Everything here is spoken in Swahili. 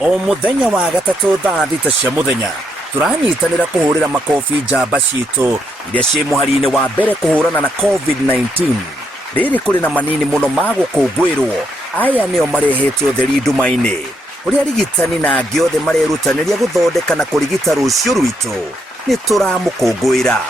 O muthenya wa gatatu thaa thita cia muthenya turanyitanira kuhurira makofi njamba citu iria ci muhari-ini wa mbere kuhurana na COVID-19. Riri kuri na manini muno ma gukungwirwo aya nio marehete utheri nduma-ini uria rigitani na angĩ othe marerutaniria guthondeka na kurigita rucio rwitu ni turamukungwira.